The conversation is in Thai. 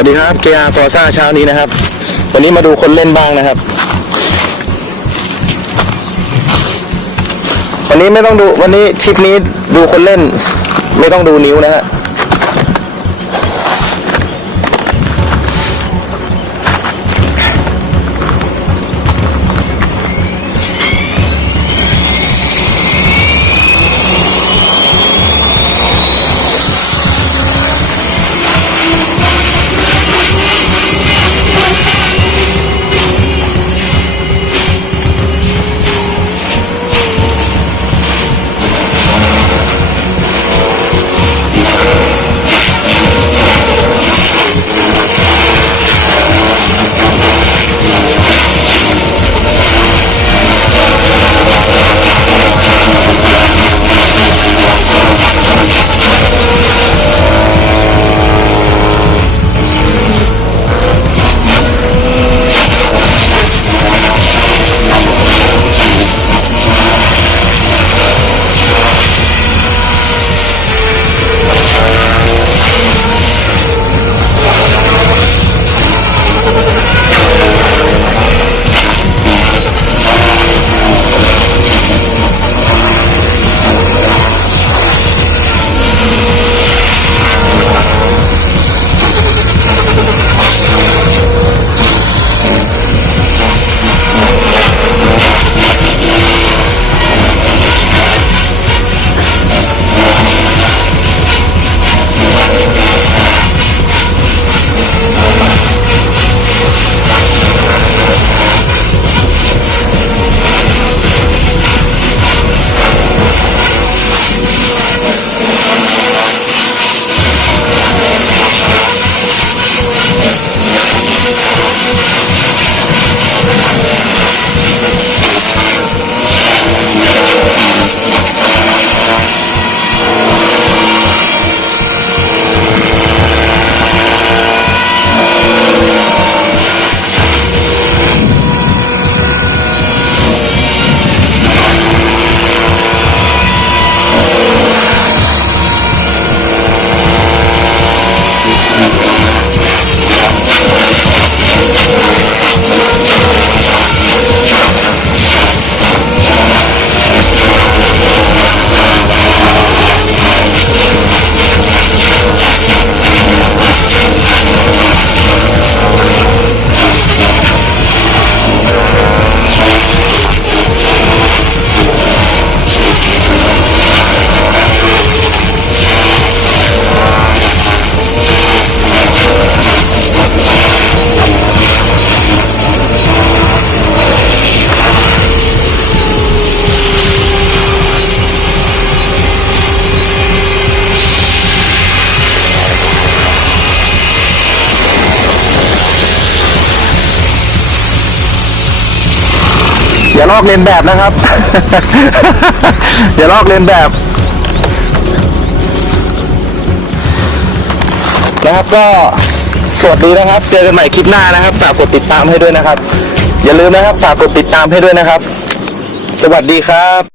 วัสดีครับ KR Forza เช้านี้นะครับวันนี้มาดูคนเล่นบ้างนะครับวันนี้ไม่ต้องดูวันนี้ทริปนี้ดูคนเล่นไม่ต้องดูนิ้วนะฮะอย่าลอกเลียนแบบนะครับ อย่าลอกเลียนแบบนะครับก็สวัสดีนะครับเจอกันใหม่คลิปหน้านะครับฝากกดติดตามให้ด้วยนะครับอย่าลืมนะครับฝากกดติดตามให้ด้วยนะครับสวัสดีครับ